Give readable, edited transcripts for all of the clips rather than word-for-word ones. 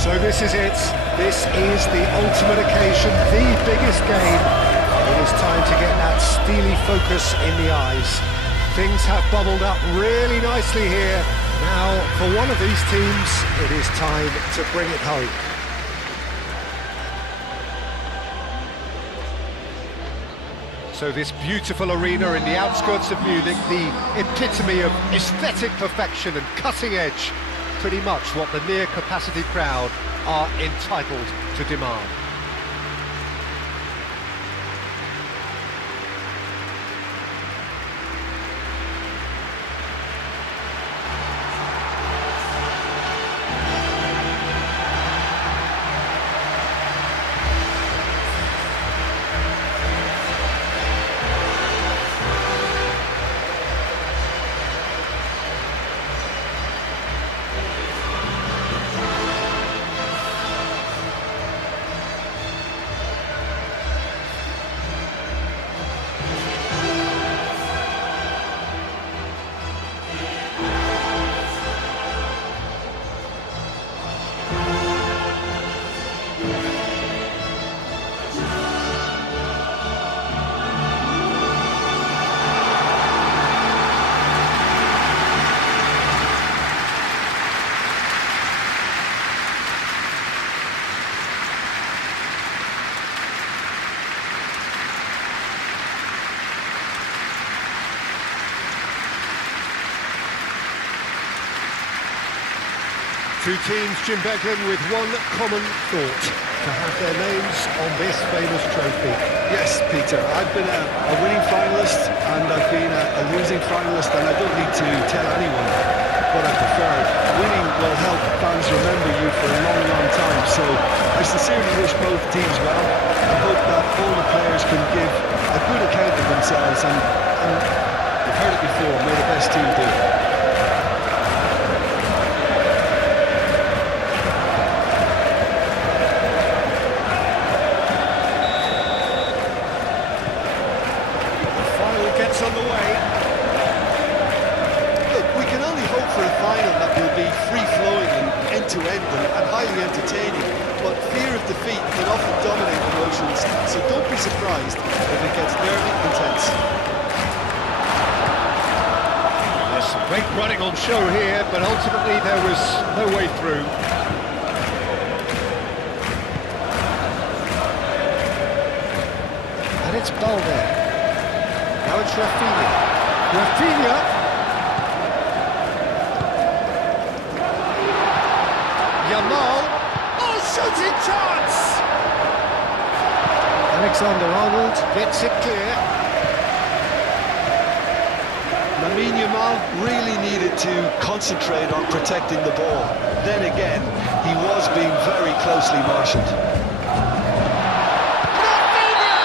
So this is it. This is the ultimate occasion, the biggest game. It is time to get that steely focus in the eyes. Things have bubbled up really nicely here. Now, for one of these teams, it is time to bring it home. So this beautiful arena in the outskirts of Munich, the epitome of aesthetic perfection and cutting edge, pretty much what the near-capacity crowd are entitled to demand. Two teams, Jim Beglin, with one common thought: to have their names on this famous trophy. Yes, Peter, I've been a winning finalist and I've been a losing finalist, and I don't need to tell anyone what I prefer. Winning will help fans remember you for a long, long time, so I sincerely wish both teams well. I hope that all the players can give a good account of themselves, and you've heard it before, may the best team do. On the way. Look, we can only hope for a final that will be free-flowing and end-to-end and highly entertaining, but fear of defeat can often dominate emotions, so don't be surprised if it gets nervy intense. There's some great running on show here, but ultimately there was no way through. And it's Balde. Now it's Rafinha. Rafinha! Yamal! Oh, shooting chance! Alexander-Arnold gets it clear. Lamine Yamal really needed to concentrate on protecting the ball. Then again, he was being very closely marshalled. Rafinha!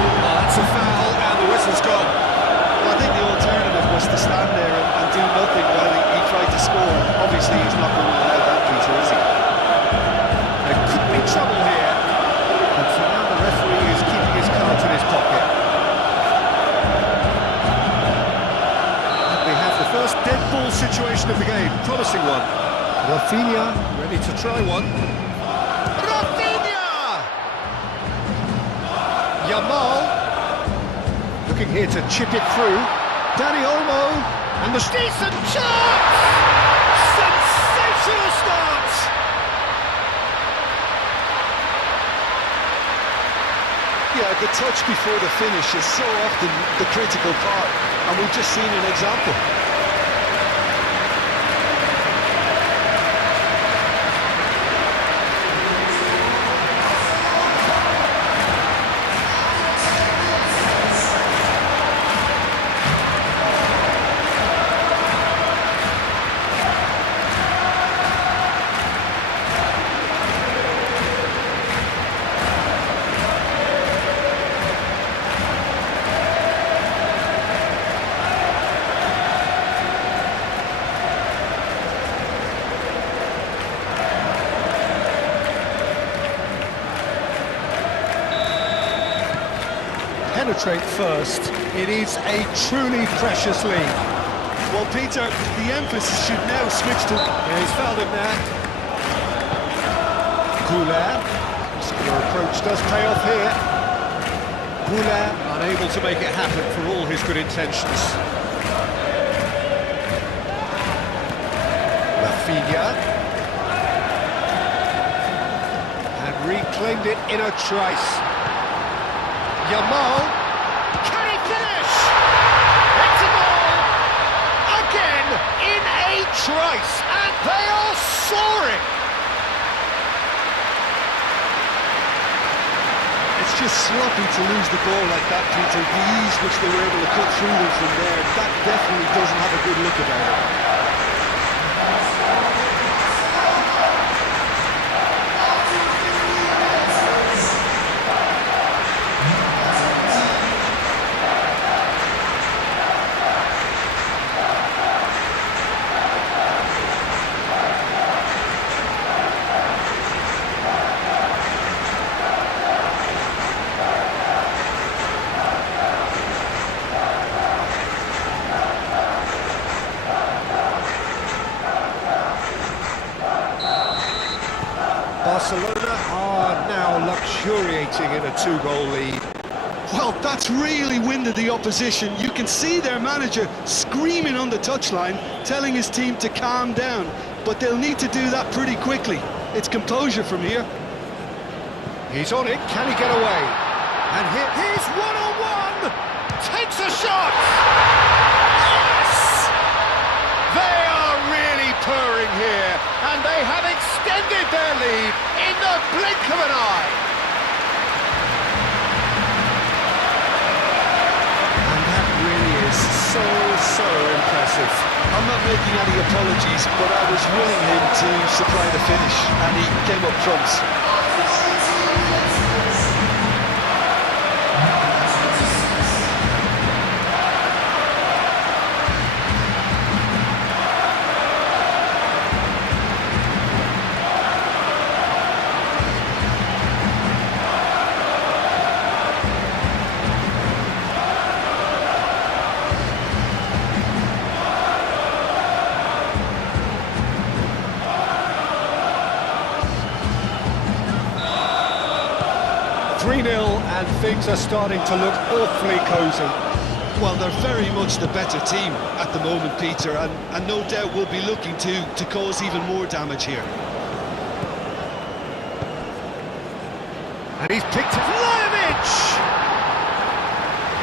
Oh, that's a foul. Whistle's gone. Well, I think the alternative was to stand there and do nothing while he tried to score. Obviously, he's not going to allow that, Peter, is he? There could be trouble here. And so now the referee is keeping his cards in his pocket. And we have the first dead ball situation of the game. Promising one. Rafinha ready to try one. Rafinha! Yamal. Looking here to chip it through. Dani Olmo, and the decent chance! Sensational start! Yeah, the touch before the finish is so often the critical part, and we've just seen an example. Penetrate first. It is a truly precious lead. Well, Peter, the emphasis should now switch to... Yeah, he's fouled him there. Goulet. Muscular approach does pay off here. Goulet unable to make it happen for all his good intentions. Rafinha. And reclaimed it in a trice. Yamal. Can he finish? It's a goal! Again in a trice, and they are soaring! It's just sloppy to lose the ball like that, Peter. The ease which they were able to cut through them from there, that definitely doesn't have a good look about it. Barcelona are now luxuriating in a two-goal lead. Well, that's really winded the opposition. You can see their manager screaming on the touchline, telling his team to calm down. But they'll need to do that pretty quickly. It's composure from here. He's on it, can he get away? And here's one-on-one! Takes a shot! Yes! They are really purring here, and they have extended their lead in the blink of an eye. And that really is so impressive. I'm not making any apologies, but I was willing him to supply the finish, and he came up trumps. 3-0 and things are starting to look awfully cosy. Well, they're very much the better team at the moment, Peter, and no doubt will be looking to cause even more damage here. And he's picked it. Vlahovic!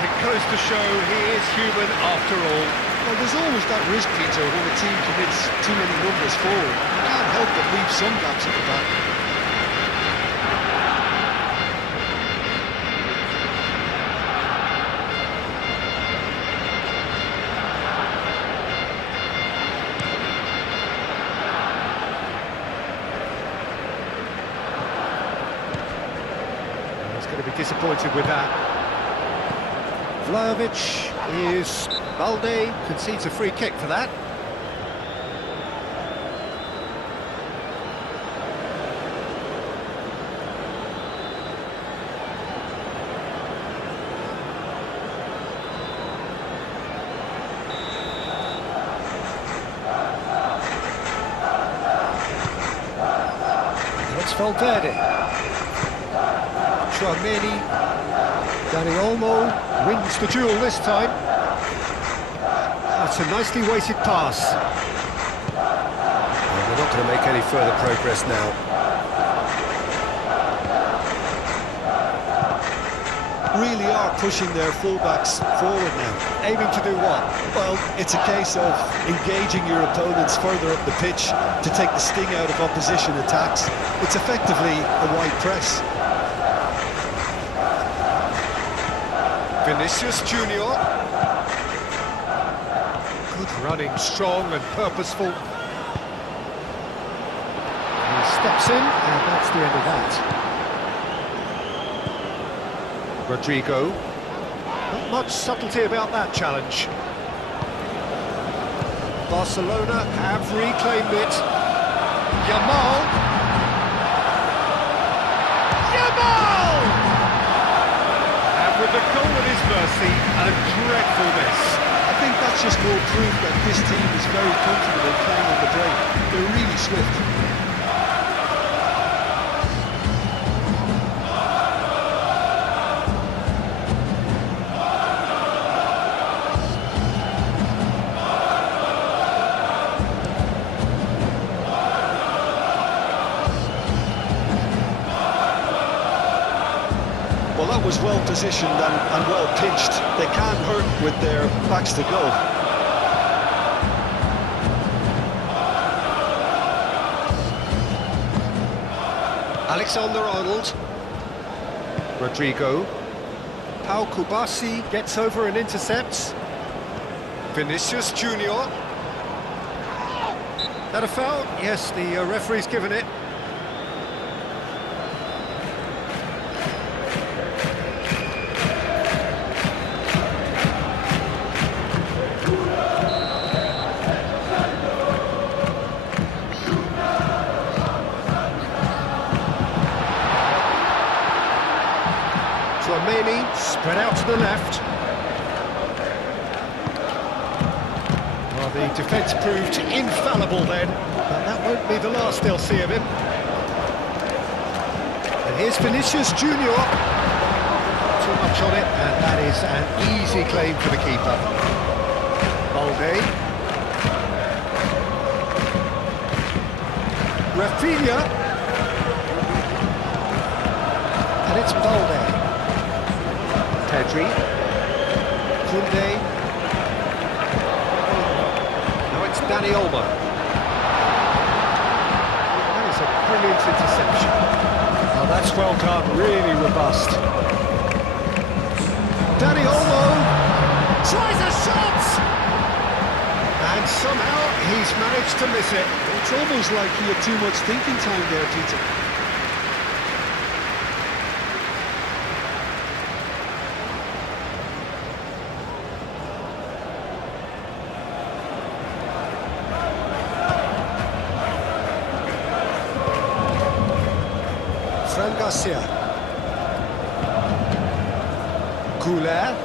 It goes to show he is human after all. Well, there's always that risk, Peter, when a team commits too many numbers forward. You can't help but leave some gaps at the back. Going to be disappointed with that. Vlahovic is... Balde concedes a free kick for that. It's Valverde. Tchouaméni, Dani Olmo wins the duel this time. That's a nicely weighted pass. And they're not going to make any further progress now. Really are pushing their fullbacks forward now. Aiming to do what? Well, it's a case of engaging your opponents further up the pitch to take the sting out of opposition attacks. It's effectively a wide press. Vinicius Junior. Good running, strong and purposeful. He steps in, and that's the end of that. Rodrigo. Not much subtlety about that challenge. Barcelona have reclaimed it. Yamal. With the goal at his mercy, a dreadful miss. I think that's just more proof that this team is very comfortable playing on the break. They're really swift. that was well positioned and well pitched. They can't hurt with their backs to goal. Alexander-Arnold. Rodrigo. Pau Kubasi gets over and intercepts. Vinicius Junior. That a foul? Yes, the referee's given it. Tchouameni spread out to the left. Well, the defence proved infallible then, but that won't be the last they'll see of him. And here's Vinicius Junior. Too much on it, and that is an easy claim for the keeper. Balde. Rafinha. And it's Balde. Pedri, Koundé, now it's Dani Olmo. That is a brilliant interception. Oh, that's well done, really robust. Dani Olmo tries a shot! And somehow he's managed to miss it. It's almost like he had too much thinking time there, Peter. Garcia. Couler.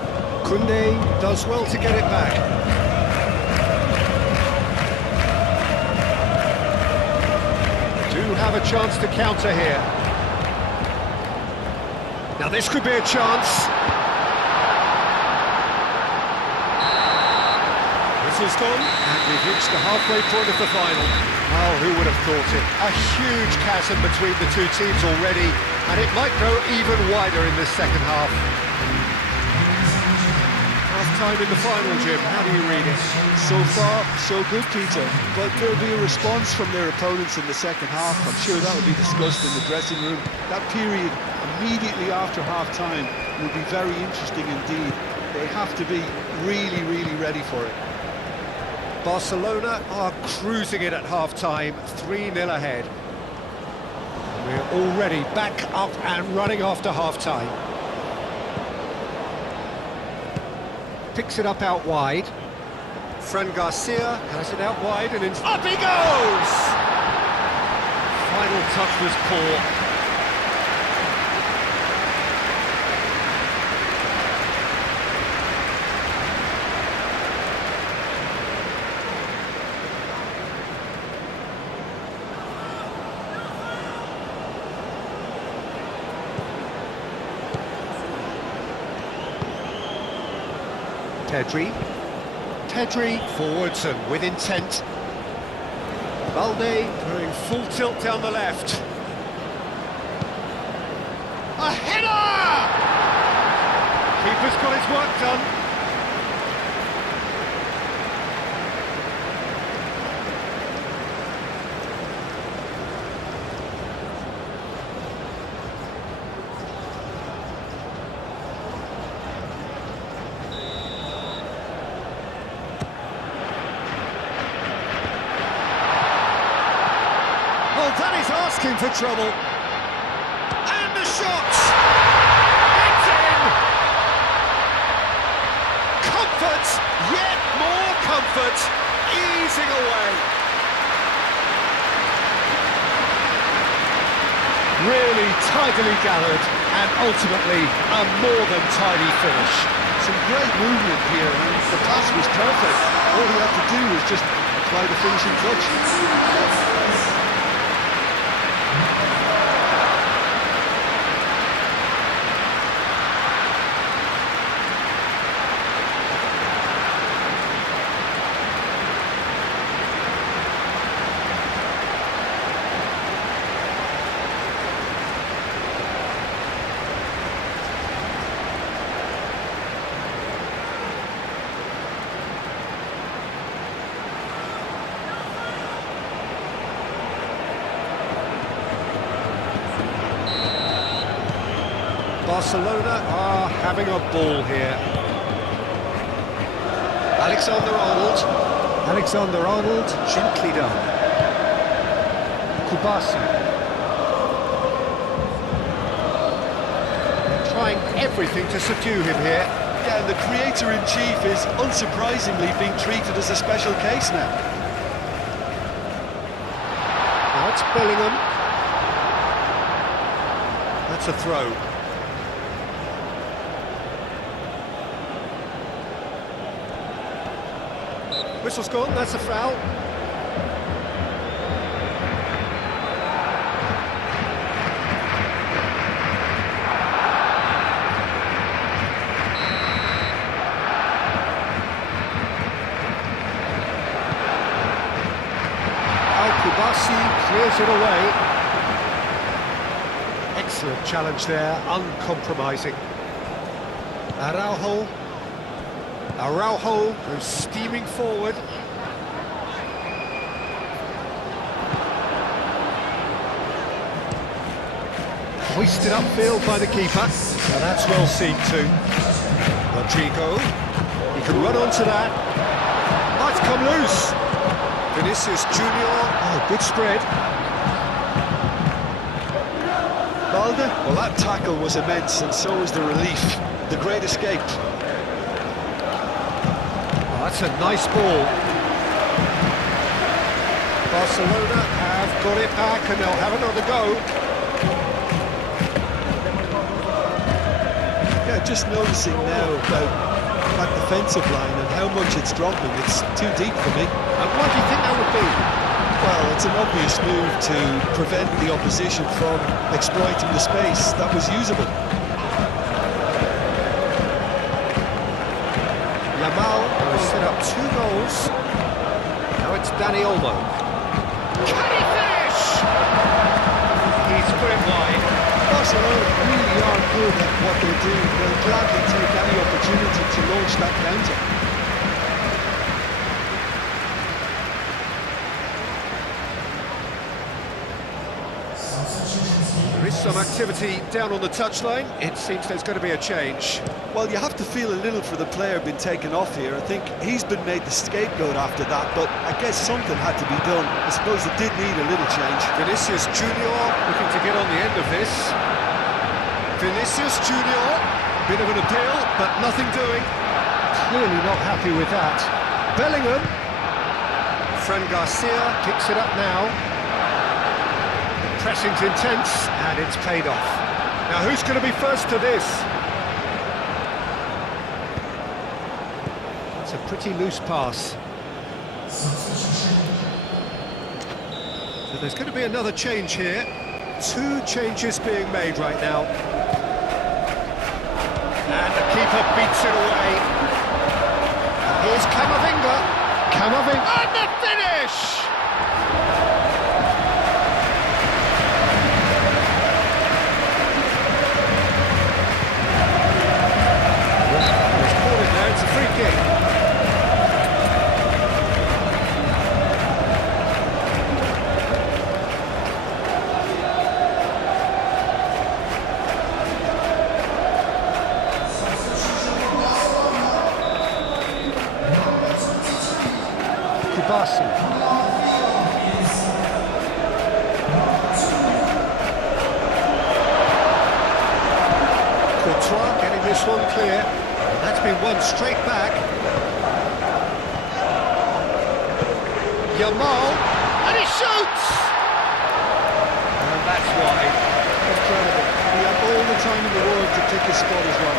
Koundé does well to get it back. Do have a chance to counter here. Now this could be a chance. Whistle's gone, and we've reached the halfway point of the final. Oh, who would have thought it? A huge chasm between the two teams already, and it might go even wider in this second half. Half time in the final, Jim. How do you read it? So far, so good, Peter. But there'll be a response from their opponents in the second half. I'm sure that will be discussed in the dressing room. That period immediately after half time will be very interesting indeed. They have to be really, really ready for it. Barcelona are cruising it at half-time, 3-0 ahead. We're already back up and running after half-time. Picks it up out wide. Fran Garcia has it out wide and up he goes! Final touch was poor. Pedri forwards and with intent. Balde throwing full tilt down the left. A header! Keeper's got his work done. That is asking for trouble. And the shot! It's in! Comfort, yet more comfort, easing away. Really tidily gathered, and ultimately a more than tidy finish. Some great movement here, and the pass was perfect. All he had to do was just apply the finishing touch. Barcelona are having a ball here. Alexander-Arnold. Alexander-Arnold, gently done. Kubasi. Trying everything to subdue him here. Yeah, and the creator-in-chief is unsurprisingly being treated as a special case now. Now it's Bellingham. That's a throw. Whistle's gone, that's a foul. Kubasi clears it away. Excellent challenge there, uncompromising. Araujo goes steaming forward. Hoisted upfield by the keeper. Now that's well seen too. Rodrigo, he can run onto that. Might come loose. Vinicius Junior, oh, good spread. Balde? Well, that tackle was immense, and so was the relief. The great escape. Oh, that's a nice ball. Barcelona have got it back, and they'll have another go. Yeah, just noticing now about that defensive line and how much it's dropping. It's too deep for me. And what do you think that would be? Well, it's an obvious move to prevent the opposition from exploiting the space that was usable. Yamal has set up 2 goals. Now it's Dani Olmo. Can he finish? He's put it wide. Barcelona really are good at what they do. They'll gladly take any opportunity to launch that counter. There is some activity down on the touchline. It seems there's going to be a change. Well, you have to feel a little for the player being taken off here. I think he's been made the scapegoat after that, but I guess something had to be done. I suppose it did need a little change. Vinicius Junior looking to get on the end of this. Vinicius Junior, bit of an appeal, but nothing doing. Clearly not happy with that. Bellingham. Fran Garcia picks it up now. Pressing's intense, and it's paid off. Now, who's going to be first to this? It's a pretty loose pass. So there's going to be another change here. 2 changes being made right now. And the keeper beats it away. And here's Camavinga. Camavinga. And the finish! It's a free kick. Kubasi. Courtois getting this one clear. That's been won straight back. Yamal, and he shoots! And that's wide. Incredible. He had all the time in the world to pick his spot as well.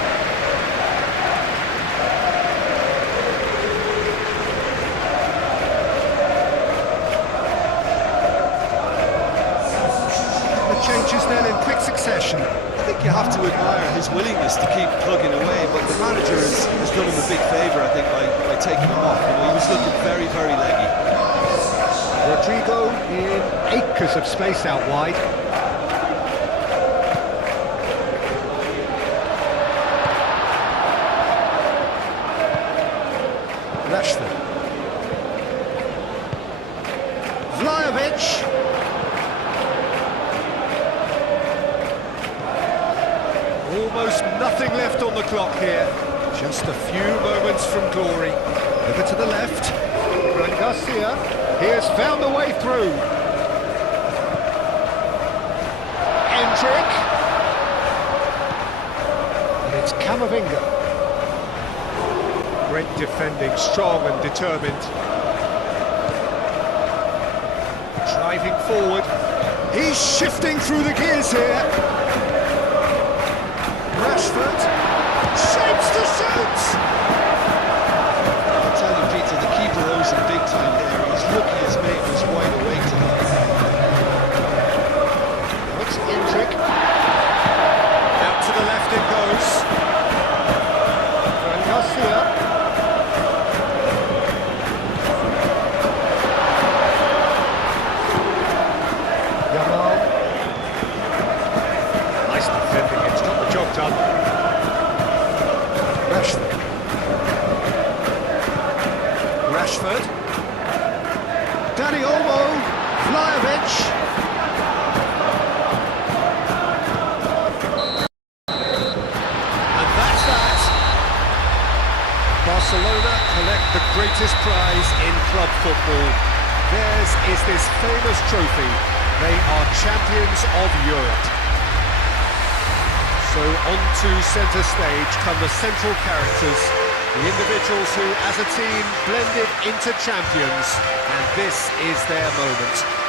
The changes then in quick succession. I think you have to admire his willingness to keep plugging away, but the manager has done him a big favour, I think, by taking him off. You know, he was looking very, very leggy. Rodrigo in acres of space out wide. Rashford. Vlahovic. Almost Nothing left on the clock here. Just a few moments from glory. Over to the left. Garcia. He has found a way through. Endrick. And it's Camavinga. Great defending, strong and determined. Driving forward. He's shifting through the gears here. Rashford. Shapes to shoot! I'll tell you, Peter, the keeper owes him big time there. He's lucky his mate was wide awake tonight. It's Endrick. Out to the left it goes. Garcia. Nice defending, it's got the job done. Rashford. Danny Olmo. Vlahovic. And that's that. Barcelona collect the greatest prize in club football. Theirs is this famous trophy. They are champions of Europe. So onto centre stage come the central characters, the individuals who, as a team, blended into champions, and this is their moment.